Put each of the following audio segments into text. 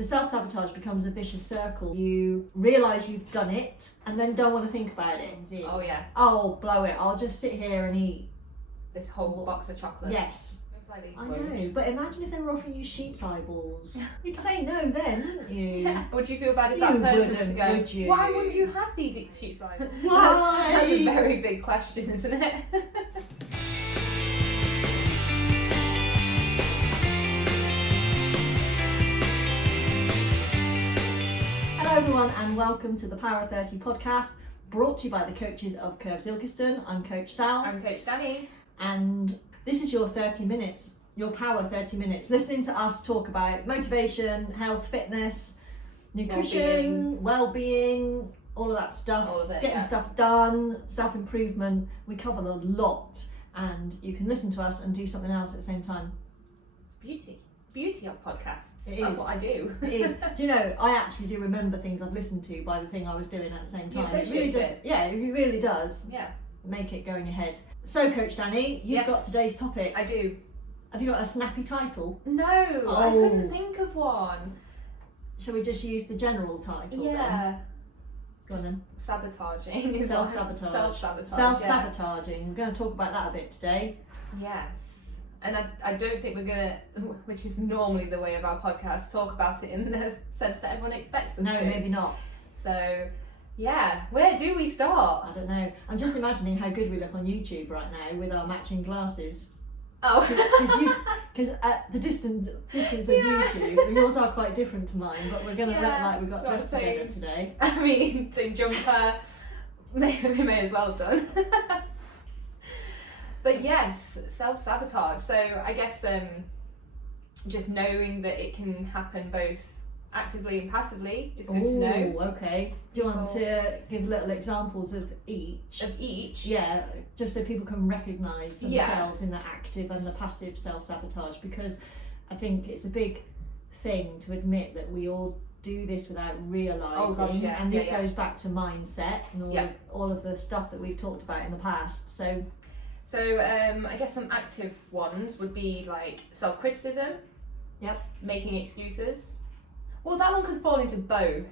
the self-sabotage becomes a vicious circle. You realise you've done it and then don't want to think about it. Oh yeah. Oh, blow it. I'll just sit here and eat this whole box of chocolates. Yes. I know, but imagine if they were offering you sheep's eyeballs. You'd say no then, wouldn't you? Yeah. Would you feel bad if that person was to go, would you? why wouldn't you have these sheep's eyeballs? Why? That's a very big question, isn't it? Hello everyone and welcome to the Power of 30 podcast, brought to you by the coaches of Curves Ilkeston. I'm Coach Sal. I'm Coach Danny. And this is your 30 minutes, your power 30 minutes, listening to us talk about motivation, health, fitness, nutrition, well-being, all of that stuff, all of it, getting stuff done, self-improvement. We cover a lot, and you can listen to us and do something else at the same time. It's beauty of podcasts. That's what I do. It is. Do you know, I actually do remember things I've listened to by the thing I was doing at the same time. It really does. Yeah, it really does. Yeah. Make it go in your head. So, Coach Danny, you've got today's topic. I do. Have you got a snappy title? No, I couldn't think of one. Shall we just use the general title? Yeah. Go on then. Sabotaging. Self-sabotage. Self-sabotage. Self-sabotaging. We're going to talk about that a bit today. Yes. And I don't think we're going to, which is normally the way of our podcast, talk about it in the sense that everyone expects us to. No, maybe not. So, yeah, where do we start? I don't know. I'm just imagining how good we look on YouTube right now with our matching glasses. Oh. Because at the distance of YouTube, yours are quite different to mine, but we're going to look like we've got dressed together today. I mean, same jumper, we may as well have done. But yes, self-sabotage. So I guess just knowing that it can happen both actively and passively is good to know. Okay. Do you want to give little examples of each? Of each? Yeah, just so people can recognise themselves in the active and the passive self-sabotage, because I think it's a big thing to admit that we all do this without realising, and this goes back to mindset and all of the stuff that we've talked about in the past. So I guess some active ones would be like self-criticism, making excuses. Well, that one could fall into both,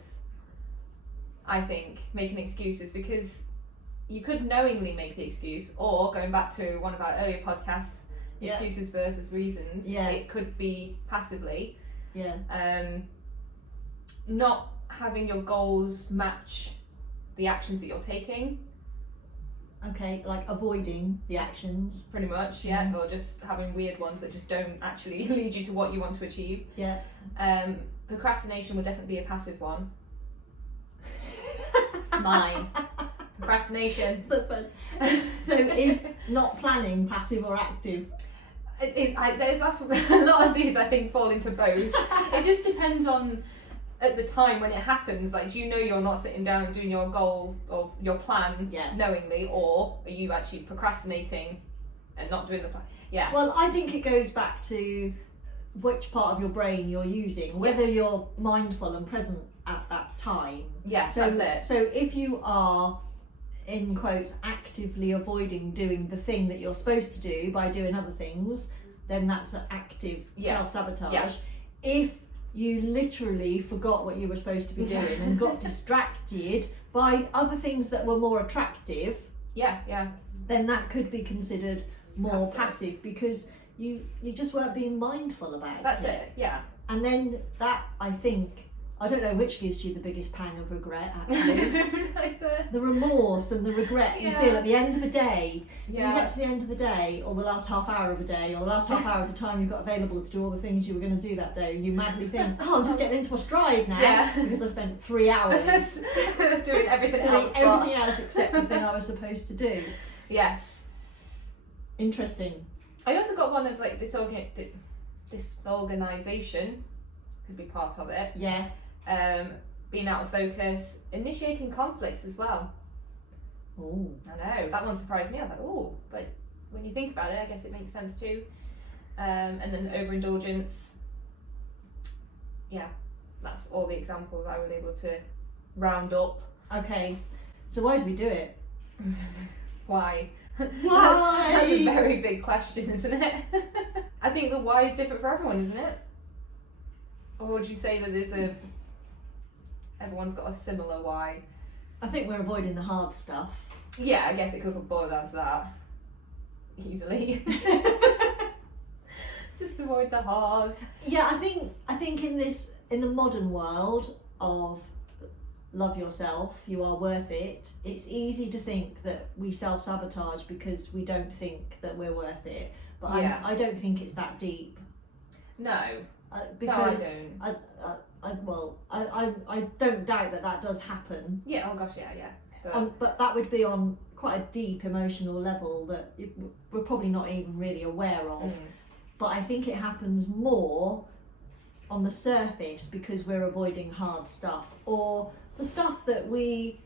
I think, making excuses, because you could knowingly make the excuse, or going back to one of our earlier podcasts, excuses versus reasons, it could be passively. Not having your goals match the actions that you're taking. Okay, like avoiding the actions. Pretty much, or just having weird ones that just don't actually lead you to what you want to achieve. Procrastination would definitely be a passive one. Mine. Procrastination. So is not planning passive or active? There's a lot of these I think fall into both. It just depends on at the time when it happens. Like, do you know you're not sitting down and doing your goal or your plan knowingly, or are you actually procrastinating and not doing the plan? Yeah. Well, I think it goes back to which part of your brain you're using, whether you're mindful and present at that time. Yes, so, that's it. So if you are, in quotes, actively avoiding doing the thing that you're supposed to do by doing other things, then that's an active self-sabotage. Yeah. If you literally forgot what you were supposed to be doing and got distracted by other things that were more attractive, then that could be considered more passive, because you just weren't being mindful about it. That's it, yeah. And then that, I think, I don't know which gives you the biggest pang of regret, actually. The remorse and the regret you feel at the end of the day. You get to the end of the day, or the last half hour of a day, or the last half hour of the time you've got available to do all the things you were going to do that day, and you madly think, I'm just getting into my stride now, because I spent 3 hours doing everything else except the thing I was supposed to do. Yes. Interesting. I also got one of like disorganisation, could be part of it. Yeah. Being out of focus, initiating conflicts as well. Oh. I know, that one surprised me. I was like, oh, but when you think about it, I guess it makes sense too. And then overindulgence. Yeah, that's all the examples I was able to round up. Okay, so why do we do it? Why? Why? That's a very big question, isn't it? I think the why is different for everyone, isn't it? Or would you say that everyone's got a similar why? I think we're avoiding the hard stuff. Yeah, I guess it could boil down to that easily. Just avoid the hard. Yeah, I think in the modern world of love yourself, you are worth it, it's easy to think that we self-sabotage because we don't think that we're worth it. But I don't think it's that deep. No. Because no, I don't. I don't doubt that does happen. Yeah, oh gosh, yeah. But that would be on quite a deep emotional level that we're probably not even really aware of. But I think it happens more on the surface because we're avoiding hard stuff, or the stuff that we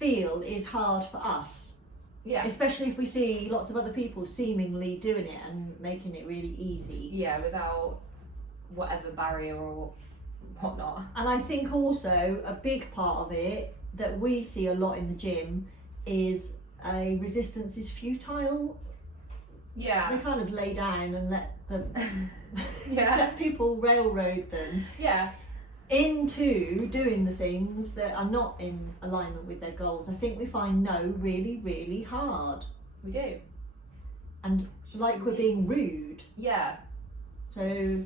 feel is hard for us. Yeah. Especially if we see lots of other people seemingly doing it and making it really easy. Yeah, without whatever barrier or whatnot. And I think also a big part of it that we see a lot in the gym is a resistance is futile. Yeah. They kind of lay down and let let people railroad them into doing the things that are not in alignment with their goals. I think we find no really, really hard. We do. And like we're being rude. Yeah. So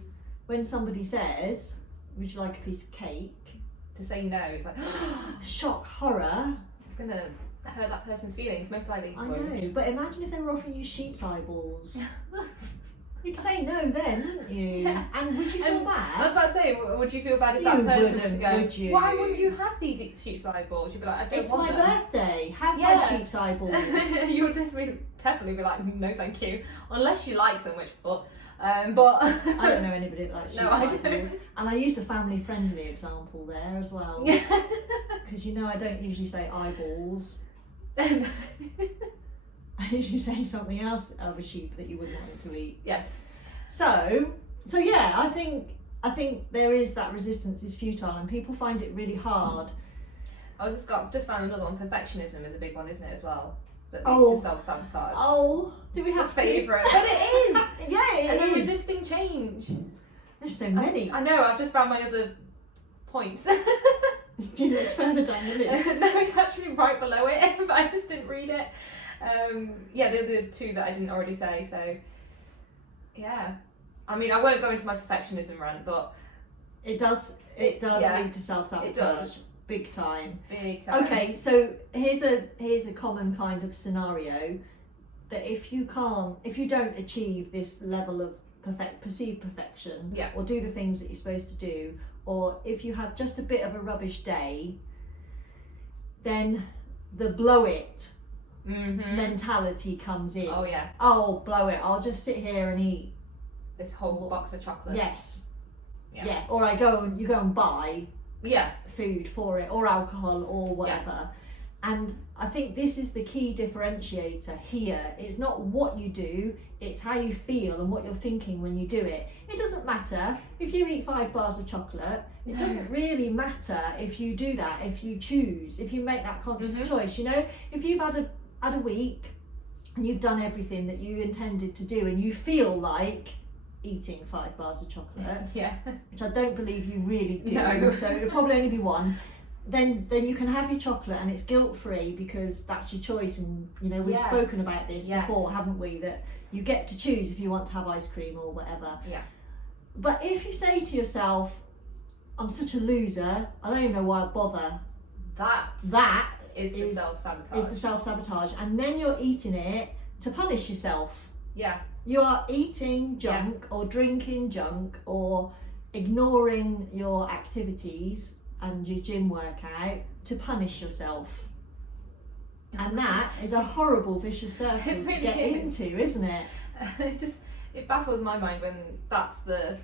when somebody says, would you like a piece of cake? To say no, it's like, shock, horror. It's going to hurt that person's feelings, most likely. I know, but imagine if they were offering you sheep's eyeballs. You'd say no then, wouldn't you? Yeah. And would you feel bad? I was about to say, would you feel bad if that person was to go, would you? Why wouldn't you have these sheep's eyeballs? You'd be like, I don't want them. It's my birthday, have my sheep's eyeballs. You would definitely be like, no thank you. Unless you like them, which, but... I don't know anybody that likes sheep's eyeballs. Don't. And I used a family-friendly example there as well. Because I don't usually say eyeballs. I usually say something else of a sheep that you wouldn't want to eat. Yes. So yeah, I think there is that resistance is futile, and people find it really hard. I just found another one. Perfectionism is a big one, isn't it, as well? That leads to self-sabotage. Oh, do we have favourite? But it is. Yeah, it and is. And resisting change. There's so many. I know. I've just found my other points. Do you look further down the list? No, it's actually right below it, but I just didn't read it. They're the two that I didn't already say. So, yeah. I mean, I won't go into my perfectionism rant, but it does lead to self-sabotage. It does. Big time. Big time. Okay, so here's a common kind of scenario that if you don't achieve this level of perceived perfection, or do the things that you're supposed to do, or if you have just a bit of a rubbish day, then the blow it mentality comes in. Oh yeah. Oh, blow it! I'll just sit here and eat this whole box of chocolates. Yes. Yeah. Or you go and buy food for it, or alcohol, or whatever. And I think this is the key differentiator here. It's not what you do, it's how you feel and what you're thinking when you do it. It doesn't matter if you eat 5 bars of chocolate. It doesn't really matter if you do that, if you choose, if you make that conscious choice. If you've had a week and you've done everything that you intended to do and you feel like eating 5 bars of chocolate, which I don't believe you really do, so it'll probably only be 1, then you can have your chocolate and it's guilt-free because that's your choice. And we've spoken about this before, haven't we, that you get to choose if you want to have ice cream or whatever. But if you say to yourself, I'm such a loser, I don't even know why I bother, that is the self-sabotage. Is the self-sabotage, and then you're eating it to punish yourself. You are eating junk or drinking junk or ignoring your activities and your gym workout to punish yourself. And that is a horrible vicious circle to get into, isn't it? It baffles my mind when that's the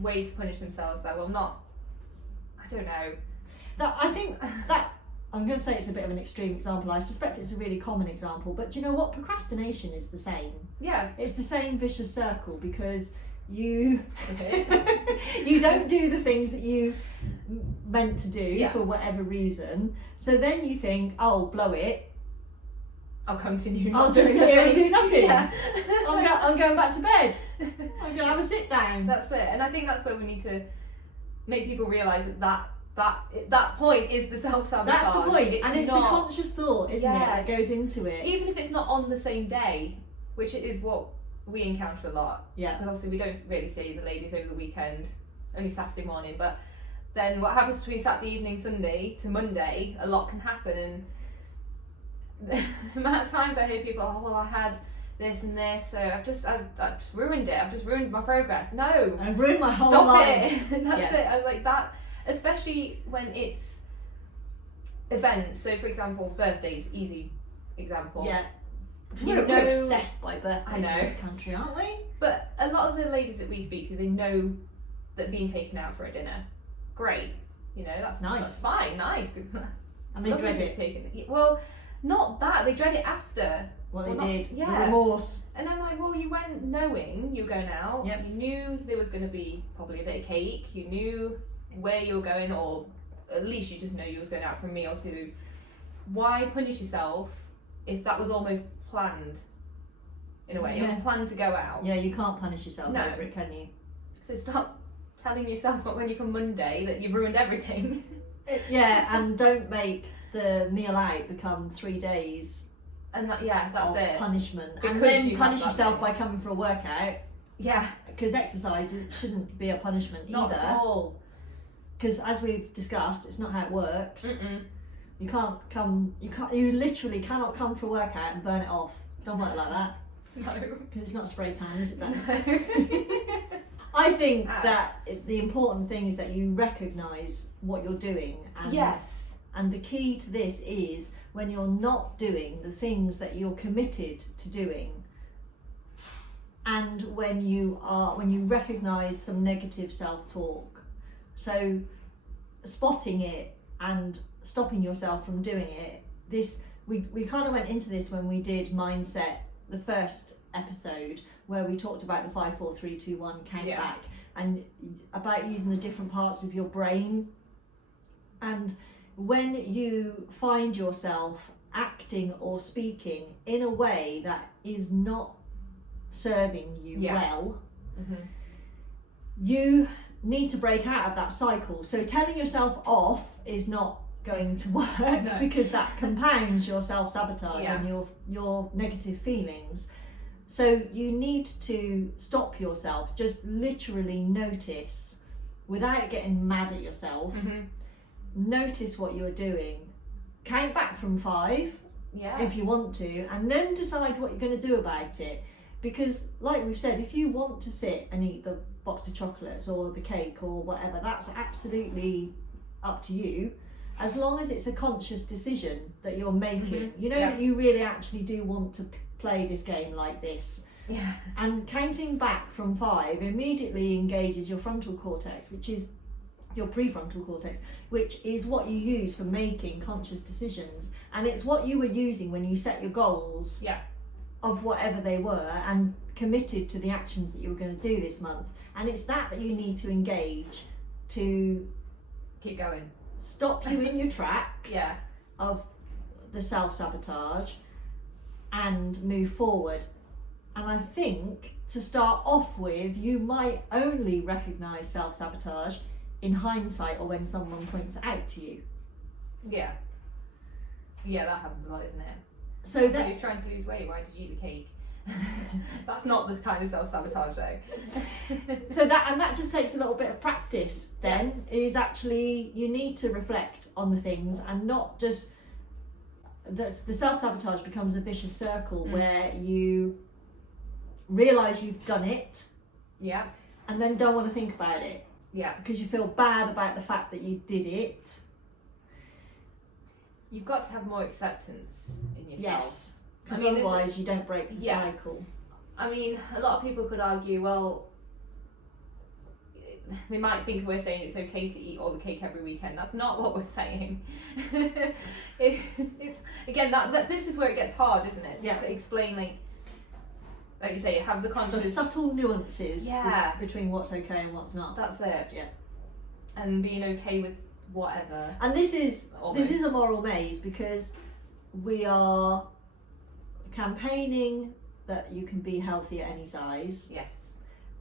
way to punish themselves. I don't know. I think that I'm going to say it's a bit of an extreme example. I suspect it's a really common example, but do you know what? Procrastination is the same. It's the same vicious circle because you don't do the things that you meant to do for whatever reason. So then you think, oh, blow it. I'll continue. I'll just sit here and do nothing. I'm going back to bed. I'm going to have a sit down. That's it. And I think that's where we need to make people realise that point is the self-sabotage. That's the point, and it's not, the conscious thought, isn't it, that goes into it. Even if it's not on the same day, which it is what we encounter a lot. Yeah. Because obviously we don't really see the ladies over the weekend, only Saturday morning, but then what happens between Saturday evening, Sunday to Monday, a lot can happen, and the amount of times I hear people, oh well, I had this and this, so I've just ruined it, I've just ruined my progress. No, I've ruined my whole stop life. It. That's it. I was like that, especially when it's events. So for example, birthdays, easy example. Yeah. We're obsessed by birthdays in this country, aren't we? But a lot of the ladies that we speak to, they know that being taken out for a dinner, great, you know, that's nice. That's fine, nice. And they dread it. Well, not that, they dread it after. What they did, yeah. the remorse. And I'm like, well, you went knowing you were going out, yep. You knew there was going to be probably a bit of cake, you knew where you were going, or at least you just know you was going out for a meal, so why punish yourself if that was almost planned, in a way. Yeah. It was planned to go out. Yeah, you can't punish yourself over it, can you? So stop telling yourself when you come Monday that you've ruined everything. Yeah, and don't make the meal out become 3 days and that's it. Punishment. Because and then you punish yourself by coming for a workout. Yeah. Because exercise shouldn't be a punishment either. Not at all. Because as we've discussed, it's not how it works. Mm-mm. You literally cannot come for a workout and burn it off. Don't work like that. No. Because it's not spray tan, is it then? No. I think that the important thing is that you recognise what you're doing. And, yes. And the key to this is when you're not doing the things that you're committed to doing, and when you recognise some negative self-talk. So spotting it and stopping yourself from doing it. We kind of went into this when we did Mindset, the first episode, where we talked about the 5, 4, 3, 2, 1 count back, and about using the different parts of your brain. And when you find yourself acting or speaking in a way that is not serving you well, mm-hmm. you need to break out of that cycle. So telling yourself off is not going to work because that compounds your self-sabotage and your negative feelings. So you need to stop yourself, just literally notice without getting mad at yourself. Mm-hmm. Notice what you're doing, count back from 5 if you want to, and then decide what you're going to do about it. Because like we've said, if you want to sit and eat the box of chocolates or the cake or whatever, that's absolutely up to you, as long as it's a conscious decision that you're making. Mm-hmm. You know that you really actually do want to play this game like this. Yeah. And counting back from 5 immediately engages your frontal cortex, which is your prefrontal cortex, which is what you use for making conscious decisions, and it's what you were using when you set your goals of whatever they were and committed to the actions that you were going to do this month. And it's that you need to engage to keep going, stop you in your tracks of the self-sabotage and move forward. And I think to start off with, you might only recognise self-sabotage in hindsight or when someone points it out to you. Yeah, that happens a lot, isn't it? So that you're trying to lose weight, why did you eat the cake? That's not the kind of self-sabotage though. So that just takes a little bit of practice then, is actually you need to reflect on the things and not just the self-sabotage becomes a vicious circle where you realise you've done it and then don't want to think about it because you feel bad about the fact that you did it. You've got to have more acceptance in yourself. Yes, because otherwise you don't break the cycle. I mean, a lot of people could argue, well, they might think we're saying it's okay to eat all the cake every weekend. That's not what we're saying. It's again that this is where it gets hard, isn't it? Yeah. To explain, like you say, have the conscious, the subtle nuances Yeah. between what's okay and what's not. That's it. Yeah. And being okay with whatever. And this is Almost. a moral maze, because we are campaigning that you can be healthy at any size. Yes.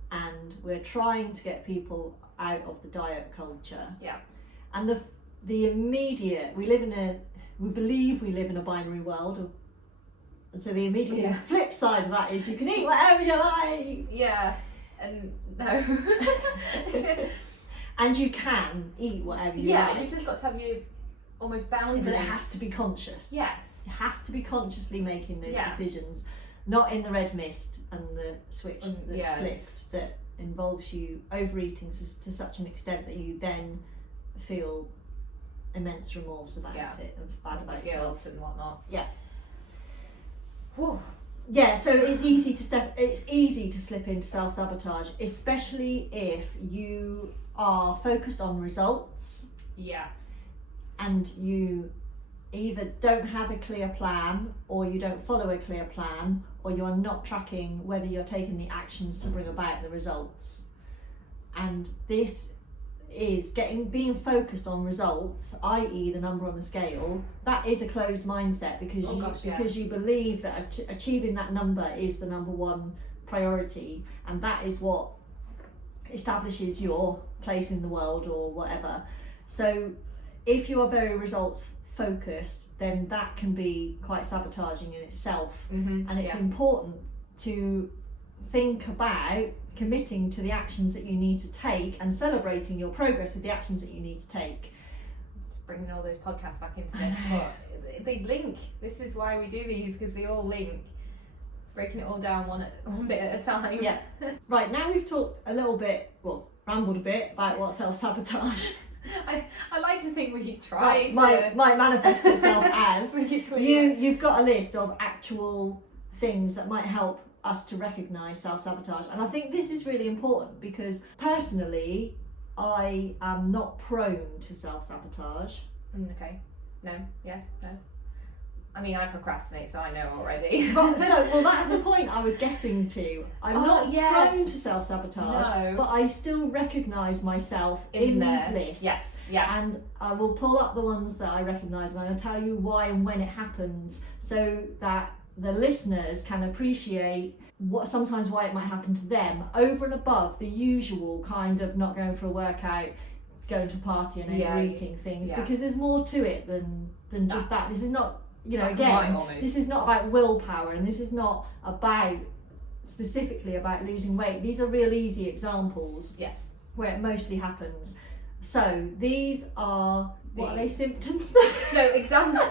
And we're trying to get people out of the diet culture. Yeah. And the immediate, we believe we live in a binary world, and so the immediate flip side of that is you can eat whatever you like. Yeah, and no. And you can eat whatever you like. Yeah, you've just got to have your almost boundaries. But it has to be conscious. Yes. You have to be consciously making those decisions, not in the red mist and the switch that's flicked that involves you overeating to such an extent that you then feel immense remorse about it and bad about yourself and whatnot. Yeah. Whew. Yeah, so it's easy to slip into self-sabotage, especially if you are focused on results. Yeah. And you either don't have a clear plan, or you don't follow a clear plan, or you are not tracking whether you're taking the actions to bring about the results. And this is being focused on results, i.e. the number on the scale. That is a closed mindset because you believe that achieving that number is the number one priority, and that is what establishes your place in the world or whatever. So if you are very results focused, then that can be quite sabotaging in itself. Mm-hmm. And it's important to think about committing to the actions that you need to take and celebrating your progress with the actions that you need to take. Just bringing all those podcasts back into this, but they link. This is why we do these, because they all link. It's breaking it all down one bit at a time. Yeah. Right, now we've talked a little bit, rambled a bit about what self-sabotage. I like to think we try might manifest itself as you've you've got a list of actual things that might help us to recognise self-sabotage, and I think this is really important because personally I am not prone to self-sabotage. Okay. No. Yes. No. I mean, I procrastinate, so I know already. That's the point I was getting to. I'm not prone to self-sabotage, no. but I still recognise myself in these lists. Yes, yeah. And I will pull up the ones that I recognise, and I'll tell you why and when it happens, so that the listeners can appreciate why it might happen to them, over and above the usual kind of not going for a workout, going to a party and overeating things, because there's more to it than just that. This is not, this is not about willpower, and this is not about specifically about losing weight. These are real easy examples where it mostly happens. So these are, what are they, symptoms? No, examples.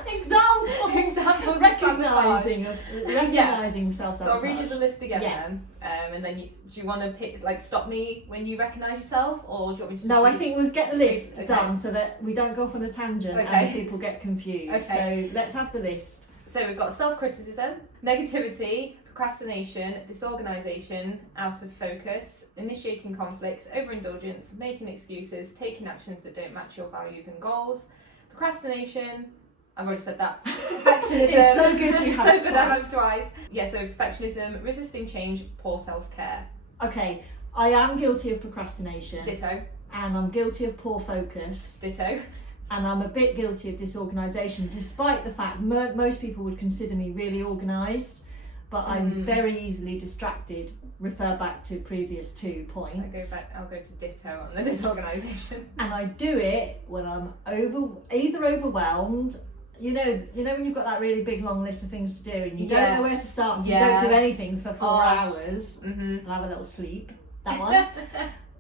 Recognising self-sabotage. So I'll read you the list again then, and then do you want to pick, stop me when you recognise yourself, or do you want me to? No, I think we'll get the list done so that we don't go off on a tangent and people get confused. So let's have the list. So we've got self-criticism, negativity, procrastination, disorganisation, out of focus, initiating conflicts, overindulgence, making excuses, taking actions that don't match your values and goals, procrastination. I've already said that. Perfectionism. It's so good you have so good I have twice. Yeah, so perfectionism, resisting change, poor self-care. Okay, I am guilty of procrastination. Ditto. And I'm guilty of poor focus. Ditto. And I'm a bit guilty of disorganisation, despite the fact most people would consider me really organised, but I'm very easily distracted. Refer back to previous 2 points. I'll go to ditto on the disorganisation. And I do it when I'm either overwhelmed. You know when you've got that really big long list of things to do and you don't know where to start, so you don't do anything for 4 hours and have a little sleep. That one.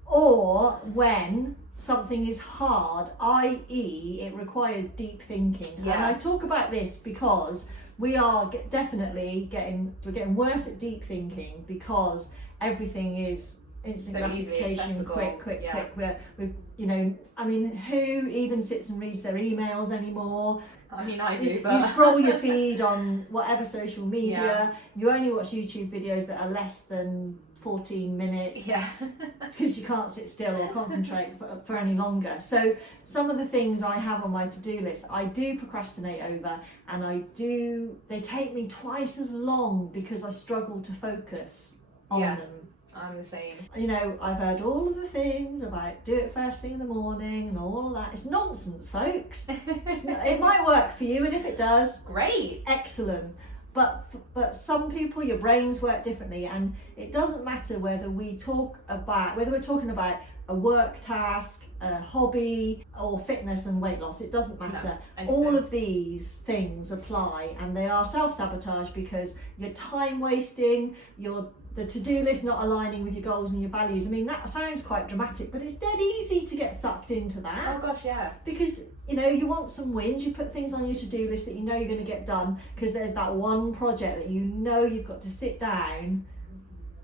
Or when something is hard, i.e. it requires deep thinking. And I talk about this because we are definitely getting worse at deep thinking, because everything is instant gratification, quick. Who even sits and reads their emails anymore? I mean, I do, but you scroll your feed on whatever social media. You only watch YouTube videos that are less than 14 minutes because you can't sit still or concentrate for any longer. So some of the things I have on my to-do list, I do procrastinate over, and they take me twice as long because I struggle to focus on them. I'm the same. I've heard all of the things about do it first thing in the morning and all of that. It's nonsense, folks. It might work for you, and if it does, great, excellent. But some people, your brains work differently, and it doesn't matter whether we're talking about a work task, a hobby, or fitness and weight loss. It doesn't matter. No, all of these things apply, and they are self-sabotage because you're time wasting, the to-do list not aligning with your goals and your values. I mean, that sounds quite dramatic, but it's dead easy to get sucked into that. Oh gosh, yeah. Because, you know, you want some wins, you put things on your to-do list that you know you're going to get done because there's that one project that you know you've got to sit down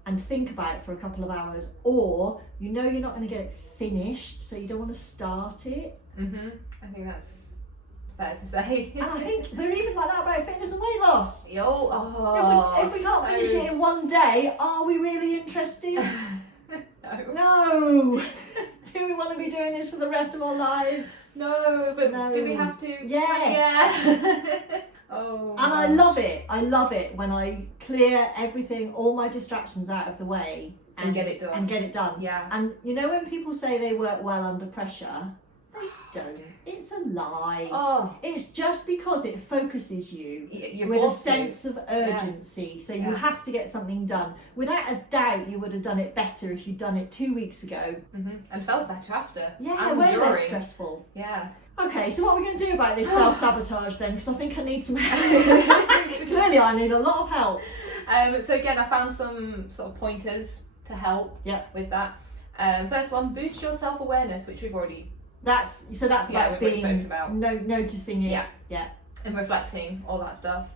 and think about for a couple of hours, or you know you're not going to get it finished, so you don't want to start it. I think that's fair to say. And I think we're even like that about fitness and weight loss. If we can't finish it in one day, are we really interested? No. Do we want to be doing this for the rest of our lives? No, but do we have to? Yes. Yeah. And I love it. I love it when I clear everything, all my distractions out of the way and get it done. Yeah. And you know when people say they work well under pressure, they don't. It's a lie. It's just because it focuses you with a sense of urgency. So you have to get something done. Without a doubt, you would have done it better if you'd done it 2 weeks ago. And felt better after. Yeah, way less stressful. Yeah. Okay, so what are we going to do about this self-sabotage then? Because I think I need some help. Clearly I need a lot of help. So again, I found some sort of pointers to help with that. First one, boost your self-awareness, which we've already... That's about being noticing it. Yeah. And reflecting, all that stuff.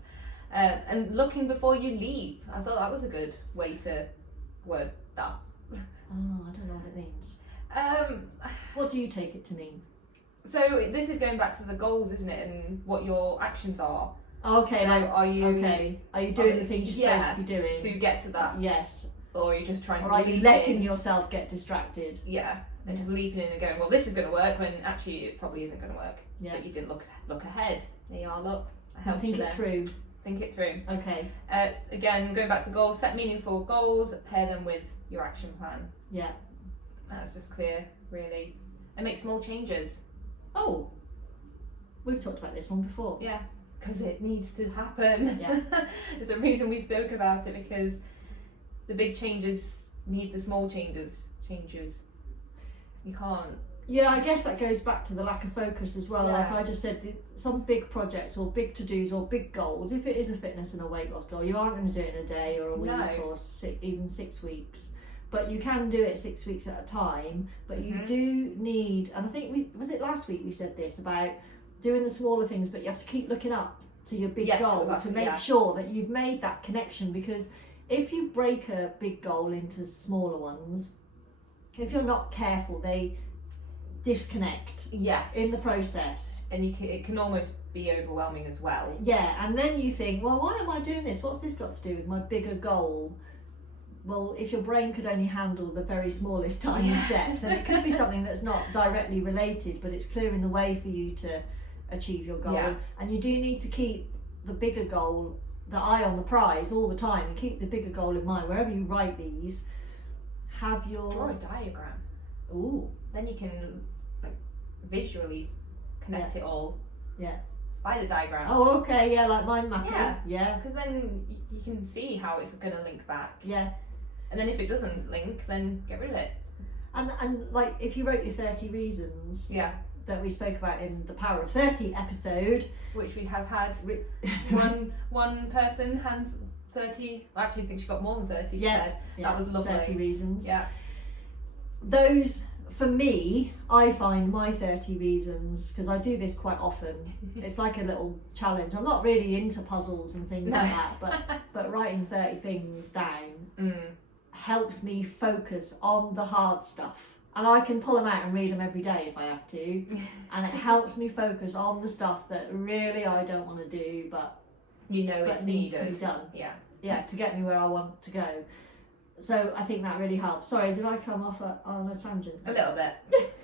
And looking before you leap. I thought that was a good way to word that. I don't know what it means. What do you take it to mean? So this is going back to the goals, isn't it, and what your actions are. Okay. So are you doing the things you're supposed to be doing to get to that? Yes. Or are you just trying to? Or are you letting yourself get distracted? Yeah. And just leaping in and going, well, this is going to work, when actually it probably isn't going to work. Yeah. But you didn't look ahead. There you are, look. I helped you there. Think it through. Okay. Again, going back to goals, set meaningful goals, pair them with your action plan. Yeah. That's just clear, really. And make small changes. Oh, we've talked about this one before. Yeah, because it needs to happen. Yeah. There's a reason we spoke about it, because the big changes need the small changes. You can't. Yeah, I guess that goes back to the lack of focus as well. Like I just said, some big projects or big to-dos or big goals, if it is a fitness and a weight loss goal, you aren't going to do it in a day or a week or even 6 weeks. But you can do it 6 weeks at a time. But you do need, and I think was it last week we said this about doing the smaller things, but you have to keep looking up to your big goal to make sure that you've made that connection. Because if you break a big goal into smaller ones, if you're not careful, they disconnect in the process, and it can almost be overwhelming as well. And then you think, well, why am I doing this? What's this got to do with my bigger goal? Well, if your brain could only handle the very smallest tiny steps, and it could be something that's not directly related, but it's clearing the way for you to achieve your goal. And you do need to keep the bigger goal, the eye on the prize all the time, and keep the bigger goal in mind. Wherever you write these, have your... Draw a diagram. Ooh. Then you can visually connect it all. Yeah. Spider diagram. Oh, okay, like mind mapping. Yeah. Because then you can see how it's going to link back. Yeah. And then if it doesn't link, then get rid of it. And like if you wrote your 30 reasons that we spoke about in the Power of 30 episode, which we have had one person hands 30. Well, actually, I think she got more than 30. She said that was lovely. 30 reasons. Yeah. Those, for me, I find my 30 reasons, because I do this quite often. It's like a little challenge. I'm not really into puzzles and things like that, but writing 30 things down helps me focus on the hard stuff. And I can pull them out and read them every day if I have to. And it helps me focus on the stuff that really I don't want to do, but it needs to be done. Yeah, to get me where I want to go. So I think that really helps. Sorry, did I come off on a tangent? A little bit.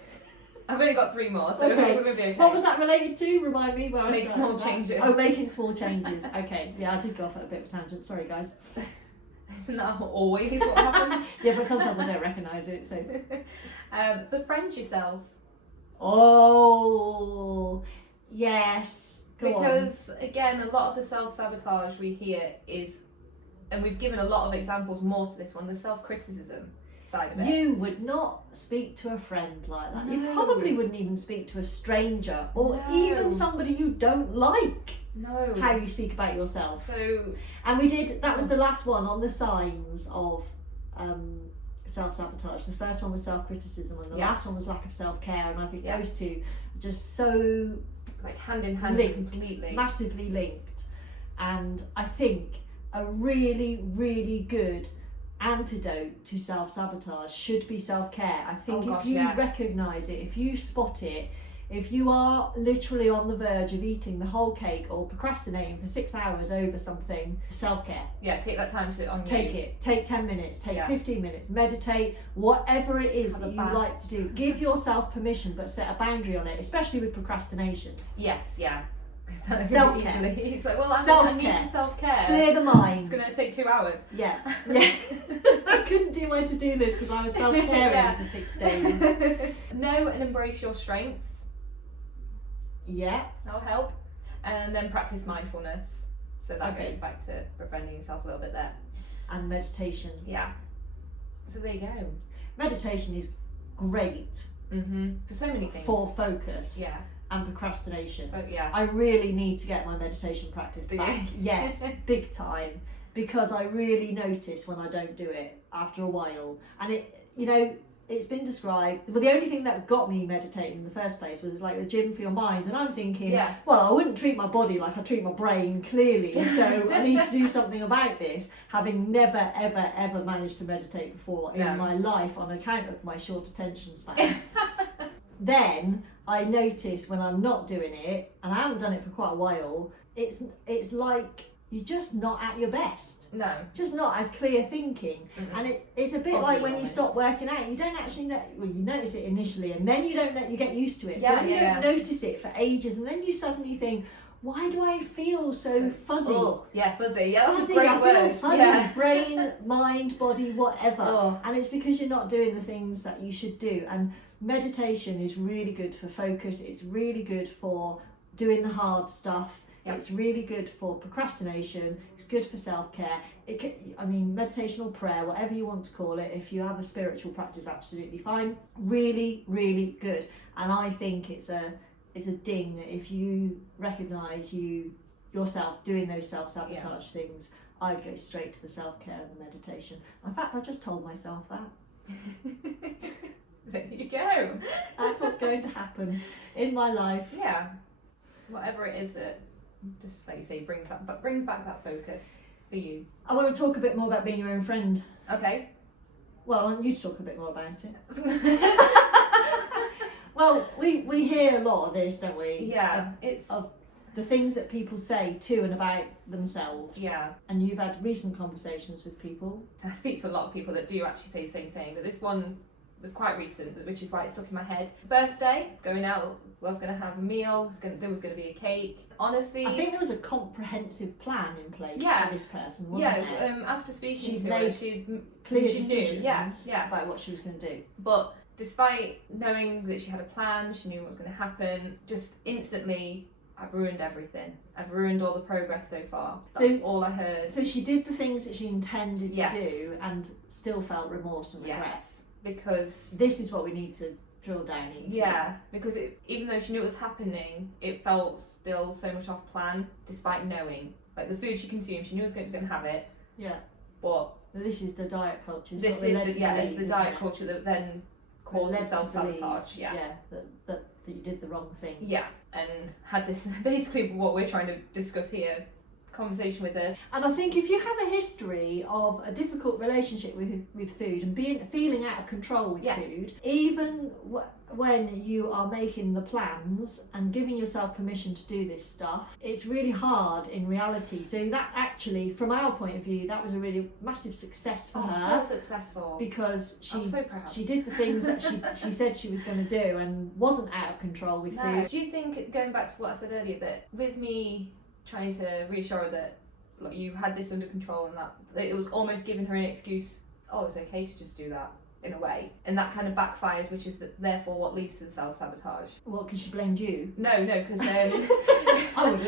I've only got 3 more, so okay. we'll be okay. What was that related to? Remind me where I Make small changes. Oh, making small changes. Okay, I did go off at a bit of a tangent. Sorry, guys. Isn't that always what happens? Yeah, but sometimes I don't recognise it. So, befriend yourself. Oh, yes. Because again, a lot of the self-sabotage we hear is, and we've given a lot of examples more to this one, the self-criticism side of it. You would not speak to a friend like that. No. You probably wouldn't even speak to a stranger or even somebody you don't like. No. How you speak about yourself. So, and we did, that was the last one on the signs of self-sabotage. The first one was self-criticism and the last one was lack of self-care, and I think those two are just so like hand in hand, linked, completely. Massively linked. And I think a really, really good antidote to self-sabotage should be self-care. I think if you recognise it, if you spot it, if you are literally on the verge of eating the whole cake or procrastinating for 6 hours over something, self-care. Yeah, take that time to take it. Take 10 minutes, take 15 minutes, meditate, whatever it is that you like to do. Give yourself permission, but set a boundary on it, especially with procrastination. Yes, yeah. Self-care. It's like, well, I need to self-care. Clear the mind. It's going to take 2 hours. Yeah. I couldn't do my to-do list because I was self-caring for 6 days. Know and embrace your strengths. Yeah. That'll help. And then practice mindfulness. So that goes back to befriending yourself a little bit there. And meditation. Yeah. So there you go. Meditation is great. For so many things. For focus. Yeah. And procrastination. But yeah. I really need to get my meditation practice back. Yes, big time. Because I really notice when I don't do it after a while. And it, you know, it's been described, well, the only thing that got me meditating in the first place was like the gym for your mind. And I'm thinking, well, I wouldn't treat my body like I treat my brain, clearly. So I need to do something about this, having never, ever, ever managed to meditate before in my life on account of my short attention span. Then I notice when I'm not doing it, and I haven't done it for quite a while, it's like you're just not at your best. No. Just not as clear thinking. And it's a bit like when you stop working out, you don't actually know, well, you notice it initially and then you get used to it. So then you don't notice it for ages, and then you suddenly think, why do I feel so fuzzy? Oh, yeah, fuzzy. Yeah, that's fuzzy, a great I word. feel fuzzy, brain, mind, body, whatever. Oh. And it's because you're not doing the things that you should do. And meditation is really good for focus. It's really good for doing the hard stuff. It's really good for procrastination. It's good for self-care. Meditation or prayer, whatever you want to call it, if you have a spiritual practice, absolutely fine. Really, really good. And I think it's a ding if you recognise yourself doing those self-sabotage things. I'd go straight to the self-care and the meditation. In fact, I just told myself that. There you go. That's what's going to happen in my life. Yeah. Whatever it is that, just like you say, brings back that focus for you. I want to talk a bit more about being your own friend. Okay. Well, I want you to talk a bit more about it. Well, we hear a lot of this, don't we? Yeah. Of the things that people say to and about themselves. Yeah. And you've had recent conversations with people. I speak to a lot of people that do actually say the same thing, but this one was quite recent, which is why it stuck in my head. Birthday, going out, was going to have a meal, there was going to be a cake. Honestly, I think there was a comprehensive plan in place for this person, wasn't there? After speaking She'd to her, she clear decisions knew, about what she was going to do. But despite knowing that she had a plan, she knew what was going to happen, just instantly, I've ruined everything. I've ruined all the progress so far. That's all I heard. So she did the things that she intended to do and still felt remorse and regret. Yes. Because this is what we need to drill down into. Yeah, because even though she knew it was happening, it felt still so much off plan, despite knowing. Like the food she consumed, she knew she was going to have it. Yeah. But this is the diet culture. It's the diet culture that then caused the self-sabotage. Yeah. That you did the wrong thing. Yeah, and had this basically what we're trying to discuss here. Conversation with us. And I think if you have a history of a difficult relationship with food and feeling out of control with food, even when you are making the plans and giving yourself permission to do this stuff, it's really hard in reality. So that actually, from our point of view, that was a really massive success for her. So successful. Because I'm so proud. she did the things that she said she was going to do and wasn't out of control with food. Do you think, going back to what I said earlier, that with me trying to reassure her that you had this under control and that it was almost giving her an excuse, it's okay to just do that in a way, and that kind of backfires, which is therefore what leads to the self-sabotage. What, because she blamed you? No, because I would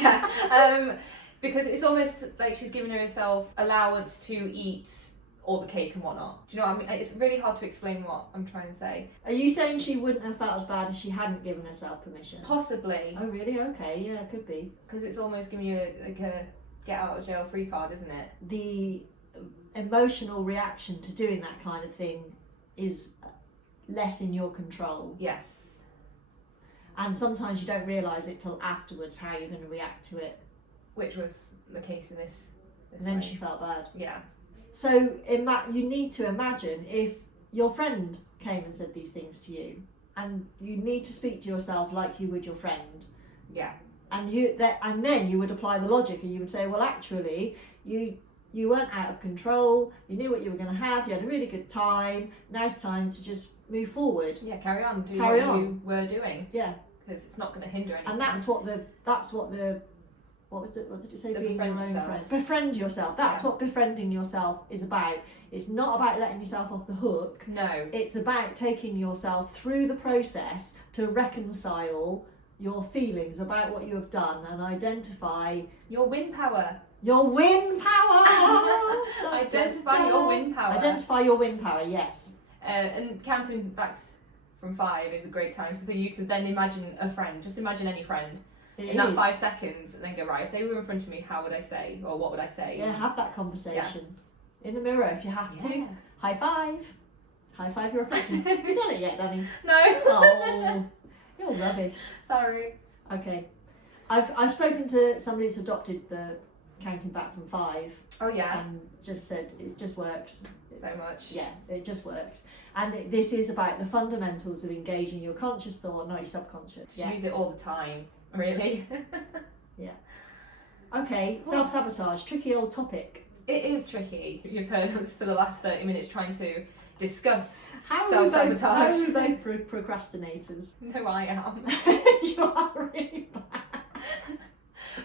have. Because it's almost like she's giving herself allowance to eat all the cake and whatnot. Do you know what I mean? It's really hard to explain what I'm trying to say. Are you saying she wouldn't have felt as bad if she hadn't given herself permission? Possibly. Oh really? Okay, yeah, could be. Because it's almost giving you a get out of jail free card, isn't it? The emotional reaction to doing that kind of thing is less in your control. Yes. And sometimes you don't realise it till afterwards how you're going to react to it. Which was the case in this And then way. she felt bad. Yeah. So you need to imagine if your friend came and said these things to you, and you need to speak to yourself like you would your friend. Yeah. And then you would apply the logic, and you would say, well, actually, you weren't out of control. You knew what you were going to have. You had a really good time. Now it's time to just move forward. Yeah, carry on. Do Carry what on. you were doing. Yeah. Because it's not going to hinder anything. And that's what what did you say? Being your own yourself. friend. Befriend yourself. That's what befriending yourself is about. It's not about letting yourself off the hook. No. It's about taking yourself through the process to reconcile your feelings about what you have done and identify Your win power. your win power. Identify your win power. Identify your win power, yes. And counting back from 5 is a great time for you to then imagine a friend. Just imagine any friend in that 5 seconds, and then go, right, if they were in front of me, how would I say, or what would I say? Yeah, have that conversation in the mirror if you have to. Yeah. High five your reflection. Have you done it yet, Danny? No. Oh, you're rubbish. Sorry. Okay, I've spoken to somebody that's adopted the counting back from 5. Oh yeah. And just said it just works. So much. Yeah, it just works. And this is about the fundamentals of engaging your conscious thought, not your subconscious. Just use it all the time, really. Okay, self-sabotage, tricky old topic. It is tricky. You've heard us for the last 30 minutes trying to discuss How are we self-sabotage. both procrastinators? No, I am. You are really bad.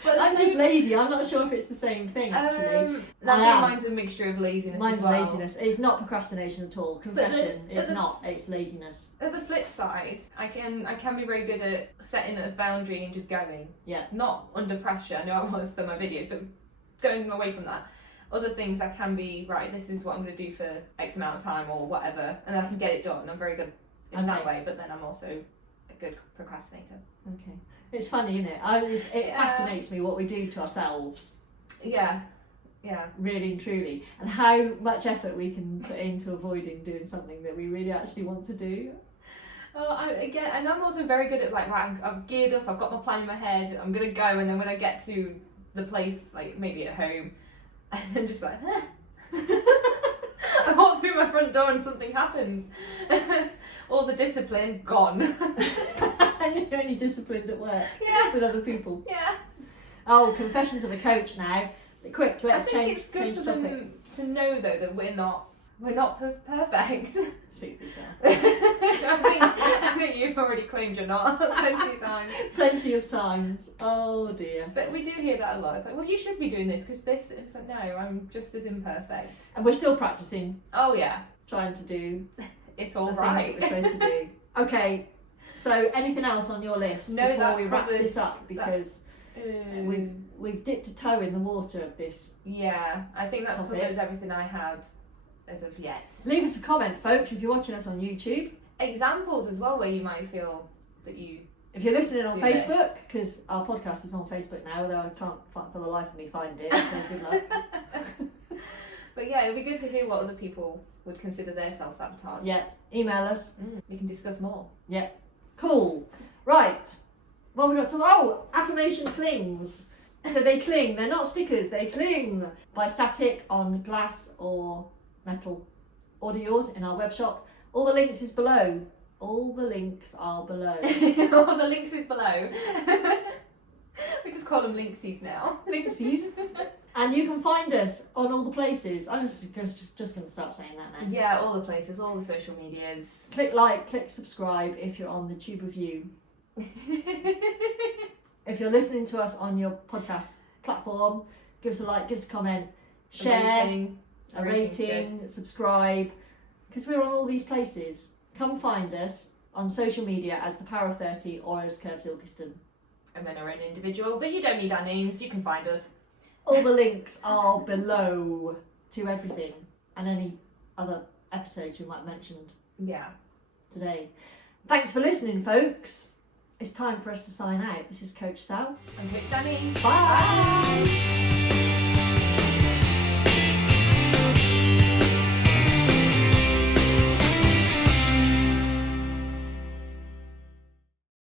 But I'm just lazy. I'm not sure if it's the same thing actually. I think mine's a mixture of laziness Mine's as well. laziness. It's not procrastination at all. Confession. It's not. It's laziness. At the flip side, I can be very good at setting a boundary and just going. Yeah. Not under pressure. I know I was for my videos, but going away from that. Other things I can be, right, this is what I'm going to do for X amount of time or whatever, and I can get it done. I'm very good in that way, but then I'm also a good procrastinator. Okay. It's funny, isn't it? It fascinates me what we do to ourselves. Yeah. Yeah. Really and truly. And how much effort we can put into avoiding doing something that we really actually want to do. Well, and I'm also very good at like, right, I'm geared up, I've got my plan in my head, I'm going to go, and then when I get to the place, like maybe at home, and then just like, I walk through my front door and something happens. All the discipline gone. You're only disciplined at work with other people. Yeah. Oh, confessions of a coach now. Quick, let's change it's good for topic. them to know though that we're not perfect. Speak for yourself. I think you've already claimed you're not plenty of times. Plenty of times. Oh dear. But we do hear that a lot. It's like, well, you should be doing this because this. It's like, no, I'm just as imperfect. And we're still practicing. Oh yeah. Trying to do it's all the right. things that we're supposed to do. Okay. So anything else on your list before we wrap this up? Because we've dipped a toe in the water of this. Yeah, I think that's topic. covered everything I had as of yet. Leave us a comment, folks, if you're watching us on YouTube. Examples as well where you might feel that you. If you're listening on do Facebook, because our podcast is on Facebook now, although I can't for the life of me find it, so good luck. But yeah, it'd be good to hear what other people would consider their self-sabotage. Yeah, email us. We can discuss more. Yeah, cool. Right. Well, we got to affirmation clings. So they cling. They're not stickers. They cling by static on glass or metal. Order yours in our web shop. All the links is below. All the links are below. All the links is below. We just call them linksies now. Linksies. And you can find us on all the places. I'm just going to start saying that now. Yeah, all the places, all the social medias. Click like, click subscribe if you're on the Tube Review. If you're listening to us on your podcast platform, give us a like, give us a comment, share, a rating, subscribe, because we're on all these places. Come find us on social media as The Power of 30 or as Curves Ilkeston. And then we're an individual, but you don't need our names, you can find us. All the links are below to everything. and any other episodes we might have mentioned Yeah. today. Thanks for listening, folks. It's time for us to sign out. This is Coach Sal. And Coach Danny. Bye.